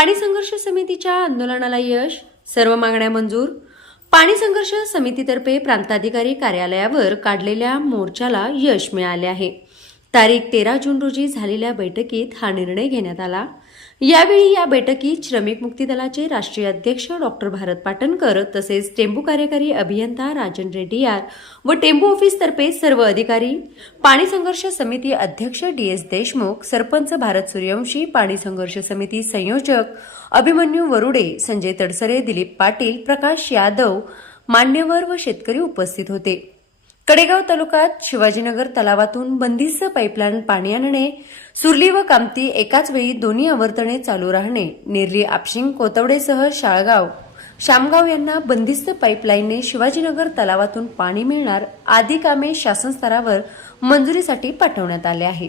पाणी संघर्ष समितीच्या आंदोलनाला यश सर्व मागण्या मंजूर. पाणी संघर्ष समितीतर्फे प्रांताधिकारी कार्यालयावर काढलेल्या मोर्चाला यश मिळाले आहे. तारीख तेरा जून रोजी झालेल्या बैठकीत हा निर्णय घेण्यात आला. यावेळी या बैठकीत श्रमिक मुक्ती दलाचे राष्ट्रीय अध्यक्ष डॉक्टर भारत पाटणकर तसेच टेंबू कार्यकारी अभियंता राजन रेड्डी आर व टेंबू ऑफिसतर्फे सर्व अधिकारी पाणी संघर्ष समिती अध्यक्ष डी एस देशमुख सरपंच भारत सूर्यवंशी पाणी संघर्ष समिती संयोजक अभिमन्यू वरुडे संजय तडसरे दिलीप पाटील प्रकाश यादव मान्यवर व शेतकरी उपस्थित होते. कडेगाव तालुक्यात शिवाजीनगर तलावातून बंदिस्त पाईपलाईन पाणी आणणे सुरली व कामती एकाच वेळी दोन्ही आवर्तने चालू राहणे नेरली आपशिंग कोतवडेसह शाळगाव शामगाव यांना बंदिस्त पाईपलाईनने शिवाजीनगर तलावातून पाणी मिळणार आदी कामे शासन स्तरावर मंजुरीसाठी पाठवण्यात आले आहे